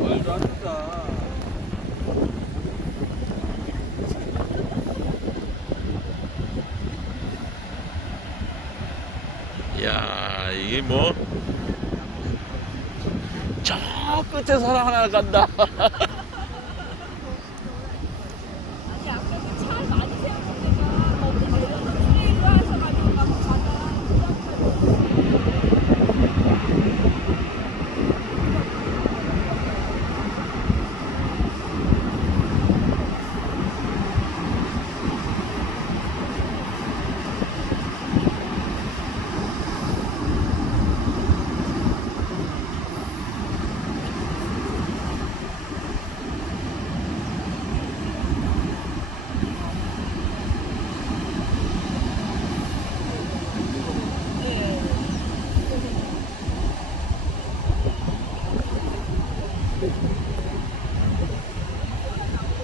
말도 안 된다. 야, 이게 뭐, 저 끝에 사람 하나 간다. 아니 아까 그 차를 많이 세워서 내가 거기 내려서 트레일러 하셔가지고 막 가다